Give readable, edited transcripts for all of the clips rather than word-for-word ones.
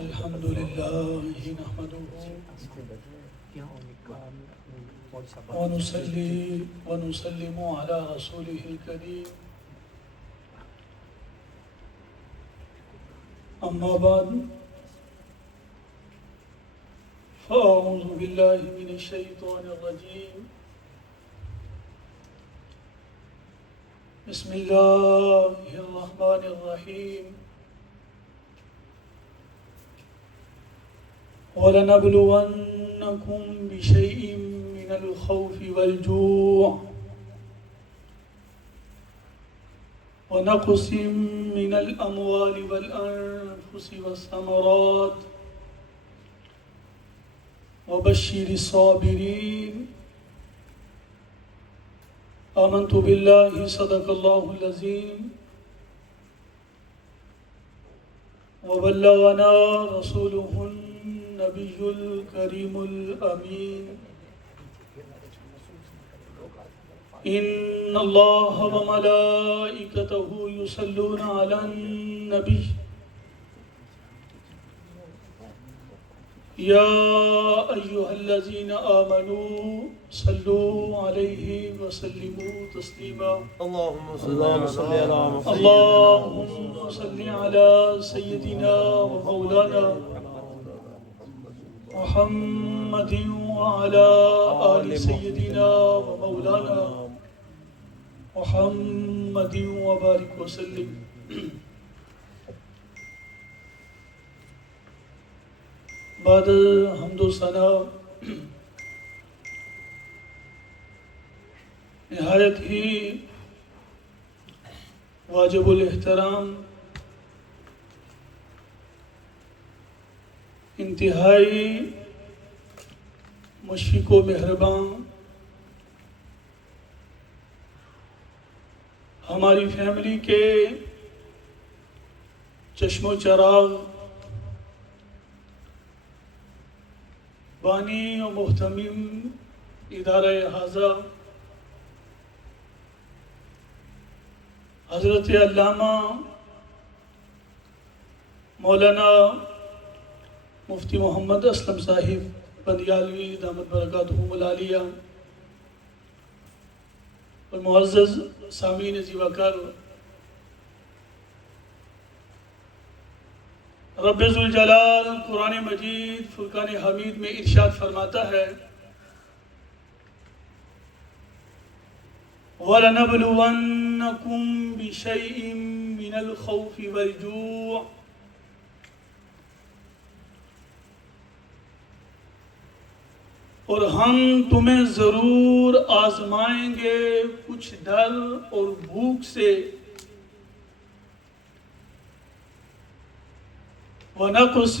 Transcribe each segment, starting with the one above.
الحمد لله نحمده ونصلي ونسلم على رسوله الكريم أما بعد فأعوذ بالله من الشيطان الرجيم بسم الله الرحمن الرحيم وَلَنَبْلُوَنَّكُمْ بِشَيْءٍ مِّنَ الْخَوْفِ وَالْجُوعِ وَنَقْصٍ مِّنَ الْأَمْوَالِ وَالْأَنفُسِ وَالثَّمَرَاتِ وَبَشِّرِ الصَّابِرِينَ آمنت بالله صدق الله العظيم وبلغنا رسوله النبي الكريم الأمين إن الله وملائكته يصلون على النبي يا أيها الذين آمنوا صلوا عليه وسلموا تسليما اللهم صل على محمد اللهم صل على سيدنا ومولانا محمد وعلى آل سيدنا ومولانا محمد وبارك وسلم. بعد حمد و ثنا نہایت ہی واجب الاحترام انتہائی مشفق و مہربان ہماری فیملی کے چشم و چراغ بانی و محتمم ادارہ حاضہ حضرت علامہ مولانا مفتی محمد اسلم صاحب بندیالوی دامت برکاتہم العالیہ اور معزز سامعین ذی وقار، رب ذوالجلال قرآن مجید فرقان حمید میں ارشاد فرماتا ہے وَلَنَبْلُوَنَّكُمْ بِشَيْءٍ مِّنَ الْخَوْفِ وَالْجُوعِ اور ہم تمہیں ضرور آزمائیں گے کچھ ڈر اور بھوک سے، وَنَقْصٍ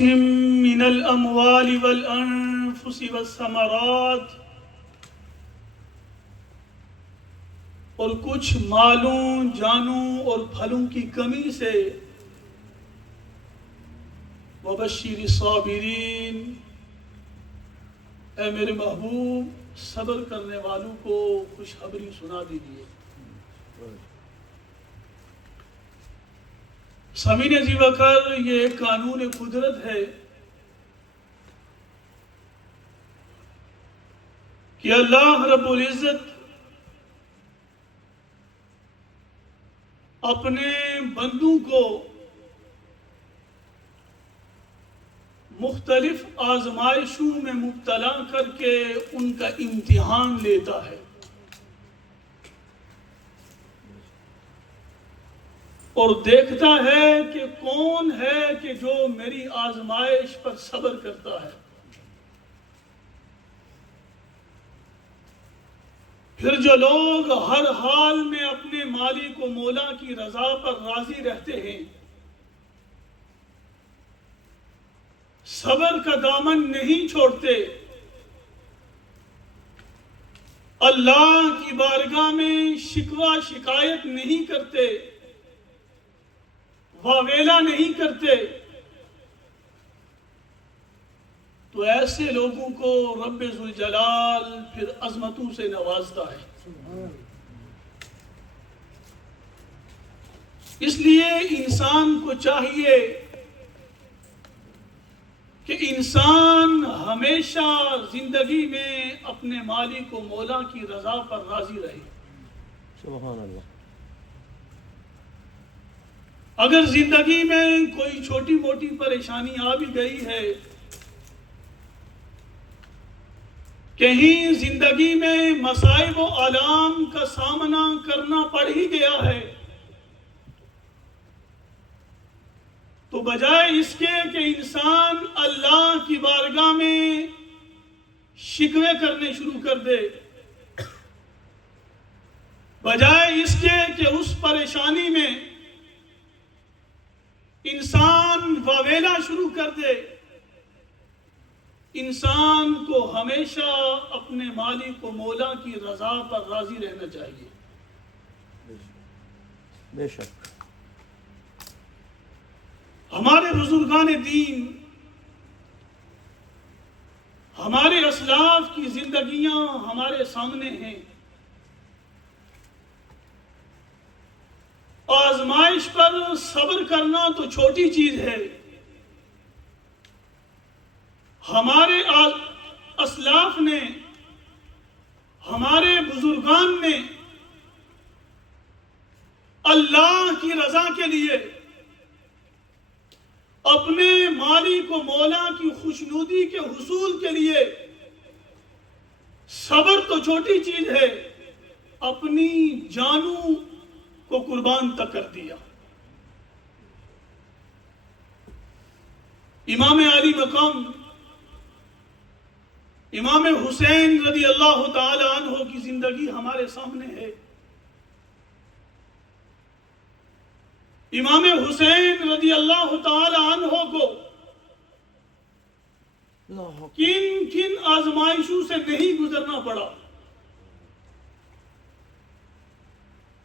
مِّنَ الْأَمْوَالِ وَالْأَنفُسِ وَالثَّمَرَاتِ اور کچھ مالوں، جانوں اور پھلوں کی کمی سے، وَبَشِّرِ الصَّابِرِينَ اے میرے محبوب صبر کرنے والوں کو خوشخبری سنا دیجئے۔ سامعین ذی وقار، یہ ایک قانون قدرت ہے کہ اللہ رب العزت اپنے بندوں کو مختلف آزمائشوں میں مبتلا کر کے ان کا امتحان لیتا ہے، اور دیکھتا ہے کہ کون ہے کہ جو میری آزمائش پر صبر کرتا ہے۔ پھر جو لوگ ہر حال میں اپنے مالک و مولا کی رضا پر راضی رہتے ہیں، صبر کا دامن نہیں چھوڑتے، اللہ کی بارگاہ میں شکوہ شکایت نہیں کرتے، واویلا نہیں کرتے، تو ایسے لوگوں کو رب ذوالجلال پھر عظمتوں سے نوازتا ہے۔ اس لیے انسان کو چاہیے کہ انسان ہمیشہ زندگی میں اپنے مالک و مولا کی رضا پر راضی رہے۔ سبحان اللہ۔ اگر زندگی میں کوئی چھوٹی موٹی پریشانی آ بھی گئی ہے، کہیں زندگی میں مصائب و آلام کا سامنا کرنا پڑ ہی گیا ہے، تو بجائے اس کے کہ انسان اللہ کی بارگاہ میں شکوے کرنے شروع کر دے، بجائے اس کے کہ اس پریشانی میں انسان واویلا شروع کر دے، انسان کو ہمیشہ اپنے مالک و مولا کی رضا پر راضی رہنا چاہیے۔ بے شک۔ ہمارے بزرگان دین، ہمارے اسلاف کی زندگیاں ہمارے سامنے ہیں۔ آزمائش پر صبر کرنا تو چھوٹی چیز ہے، ہمارے اسلاف نے، ہمارے بزرگان نے اللہ کی رضا کے لیے، اپنے مالک و مولا کی خوشنودی کے حصول کے لیے، صبر تو چھوٹی چیز ہے، اپنی جانوں کو قربان تک کر دیا۔ امام علی مقام امام حسین رضی اللہ تعالی عنہ کی زندگی ہمارے سامنے ہے۔ امام حسین رضی اللہ تعالی عنہ کو کن کن آزمائشوں سے نہیں گزرنا پڑا،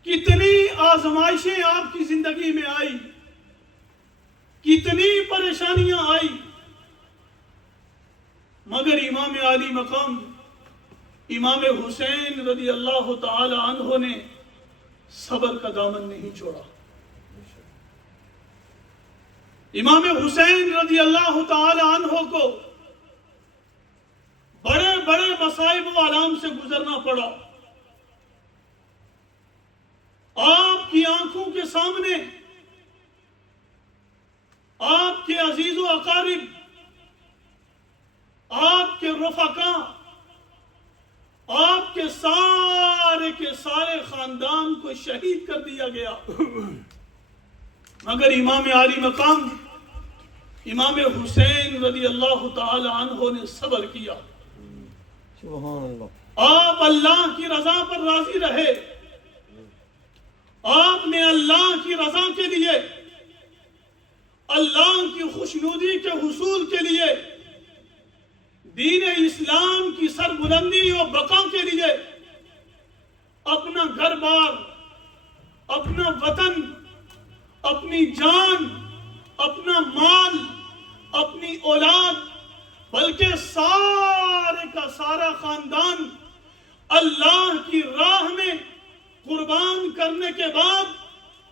کتنی آزمائشیں آپ کی زندگی میں آئی، کتنی پریشانیاں آئی، مگر امام علی مقام امام حسین رضی اللہ تعالی عنہ نے صبر کا دامن نہیں چھوڑا۔ امام حسین رضی اللہ تعالی عنہ کو بڑے بڑے مصائب و آلام سے گزرنا پڑا۔ آپ کی آنکھوں کے سامنے آپ کے عزیز و اقارب، آپ کے رفقا، آپ کے سارے خاندان کو شہید کر دیا گیا، مگر امام علی مقام امام حسین رضی اللہ تعالی عنہ نے صبر کیا۔ سبحان اللہ۔ آپ اللہ کی رضا پر راضی رہے، آپ نے اللہ کی رضا کے لیے، اللہ کی خوشنودی کے حصول کے لیے، دین اسلام کی سربلندی اور بقا کے لیے اپنا گھر بار، اپنا وطن، اپنی جان، اپنا مال، اپنی اولاد، بلکہ سارے کا سارا خاندان اللہ کی راہ میں قربان کرنے کے بعد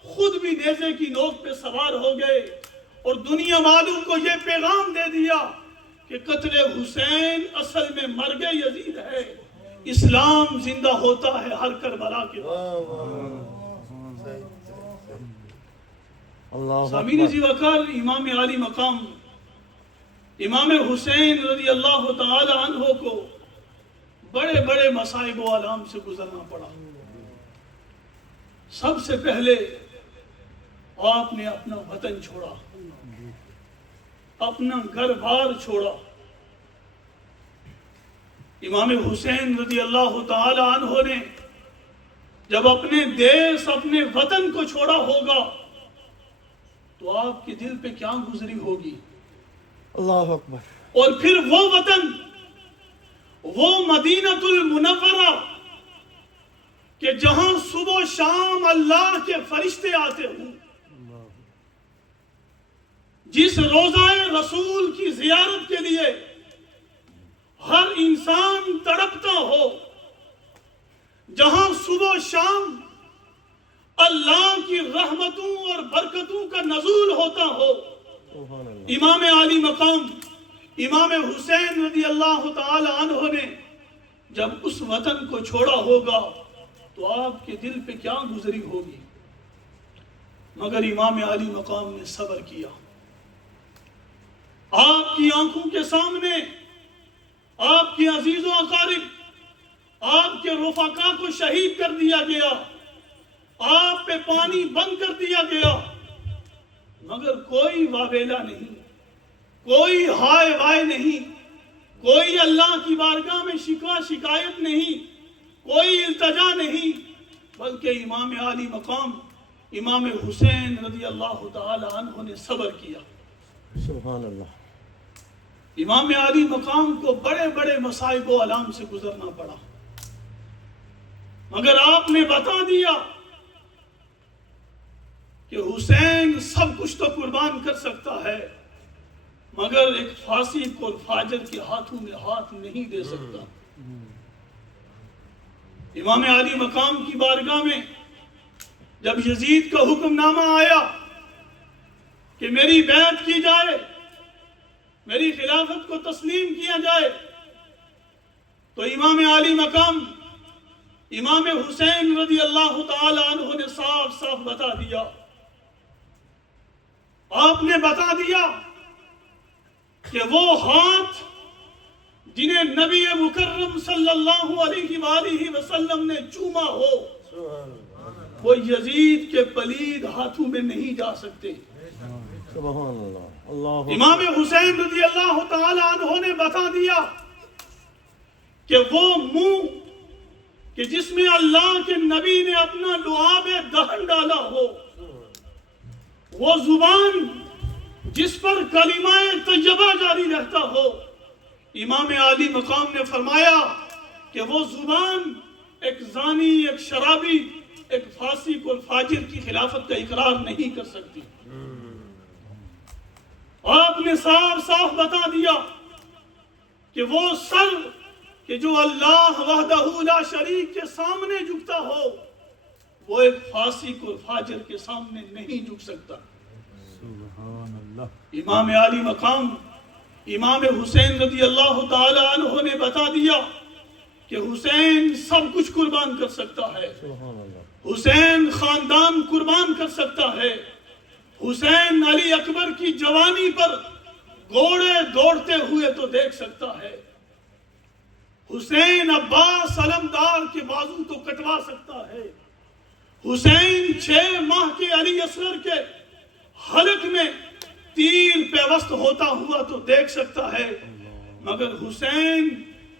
خود بھی نیزے کی نوک پہ سوار ہو گئے اور دنیا والوں کو یہ پیغام دے دیا کہ قتل حسین اصل میں مرگ یزید ہے، اسلام زندہ ہوتا ہے ہر کربلا کے بعد۔ سامعین عزیز وقار، امام علی مقام امام حسین رضی اللہ تعالی عنہ کو بڑے بڑے مصائب و آلام سے گزرنا پڑا۔ سب سے پہلے آپ نے اپنا وطن چھوڑا، اپنا گھر بار چھوڑا۔ امام حسین رضی اللہ تعالی عنہ نے جب اپنے دیس، اپنے وطن کو چھوڑا ہوگا تو آپ کے دل پہ کیا گزری ہوگی؟ اللہ اکبر۔ اور پھر وہ وطن، وہ مدینہ المنورہ کہ جہاں صبح و شام اللہ کے فرشتے آتے ہوں، جس روضہ رسول کی زیارت کے لیے ہر انسان تڑپتا ہو، جہاں صبح و شام اللہ کی رحمتوں اور برکتوں کا نزول ہوتا ہو، امام علی مقام امام حسین رضی اللہ تعالی عنہ نے جب اس وطن کو چھوڑا ہوگا تو آپ کے دل پہ کیا گزری ہوگی، مگر امام علی مقام نے صبر کیا۔ آپ کی آنکھوں کے سامنے آپ کے عزیز و اقارب، آپ کے رفقا کو شہید کر دیا گیا، آپ پہ پانی بند کر دیا گیا، مگر کوئی واویلا نہیں، کوئی ہائے وائے نہیں، کوئی اللہ کی بارگاہ میں شکوہ شکایت نہیں، کوئی التجا نہیں، بلکہ امام علی مقام امام حسین رضی اللہ تعالی عنہ نے صبر کیا۔ سبحان اللہ۔ امام علی مقام کو بڑے بڑے مصائب و آلام سے گزرنا پڑا، مگر آپ نے بتا دیا کہ حسین سب کچھ تو قربان کر سکتا ہے، مگر ایک فاسق اور فاجر کے ہاتھوں میں ہاتھ نہیں دے سکتا۔ امام علی مقام کی بارگاہ میں جب یزید کا حکم نامہ آیا کہ میری بیعت کی جائے، میری خلافت کو تسلیم کیا جائے، تو امام علی مقام امام حسین رضی اللہ تعالی عنہ نے صاف صاف بتا دیا، آپ نے بتا دیا کہ وہ ہاتھ جنہیں نبی مکرم صلی اللہ علیہ وآلہ وسلم نے چوما ہو، وہ یزید کے پلید ہاتھوں میں نہیں جا سکتے۔ سبحان اللہ۔ اللہ امام حسین رضی اللہ تعالی عنہ نے بتا دیا کہ وہ منہ کہ جس میں اللہ کے نبی نے اپنا لعاب دہن ڈالا ہو، وہ زبان جس پر کلمہ طیبہ جاری رہتا ہو، امام علی مقام نے فرمایا کہ وہ زبان ایک زانی، ایک شرابی، ایک فاسق اور فاجر کی خلافت کا اقرار نہیں کر سکتی۔ آپ نے صاف صاف بتا دیا کہ وہ سر کہ جو اللہ وحدہ لا شریک کے سامنے جھکتا ہو، وہ ایک فاسق اور فاجر کے سامنے نہیں جھک سکتا۔ سبحان اللہ۔ امام علی مقام امام حسین رضی اللہ تعالی عنہ نے بتا دیا کہ حسین سب کچھ قربان کر سکتا ہے، سبحان اللہ۔ حسین خاندان قربان کر سکتا ہے، حسین علی اکبر کی جوانی پر گھوڑے دوڑتے ہوئے تو دیکھ سکتا ہے، حسین عباس علمدار کے بازو تو کٹوا سکتا ہے، حسین 6 ماہ کے علی اصغر کے حلق میں تیر پیوست ہوتا ہوا تو دیکھ سکتا ہے، مگر حسین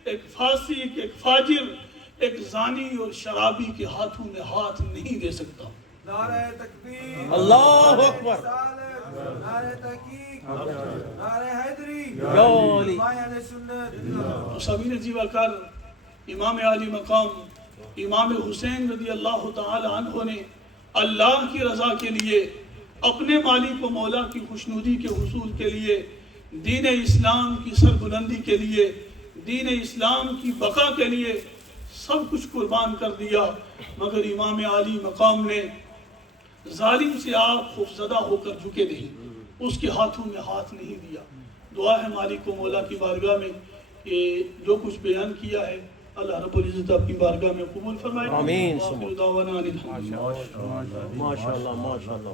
ایک فاسق، ایک فاجر، ایک زانی اور شرابی کے ہاتھوں میں ہاتھ نہیں دے سکتا۔ نعرہ تکبیر، اللہ اکبر، نعرہ تحقیق، نعرہ حیدری، یا علی۔ اہل سنت۔ تو سبین جیوہ کر امام علی مقام امام حسین رضی اللہ تعالی عنہ نے اللہ کی رضا کے لیے، اپنے مالک و مولا کی خوشنودی کے حصول کے لیے، دین اسلام کی سربلندی کے لیے، دین اسلام کی بقا کے لیے سب کچھ قربان کر دیا، مگر امام علی مقام نے ظالم سے آپ خوفزدہ ہو کر جھکے نہیں، اس کے ہاتھوں میں ہاتھ نہیں دیا۔ دعا ہے مالک و مولا کی بارگاہ میں کہ جو کچھ بیان کیا ہے اللہ رب العزت اپنی بارگاہ میں قبول فرمائے۔ آمین۔ وآخر دعوانا ان الحمد للہ۔ ماشاءاللہ ماشاءاللہ۔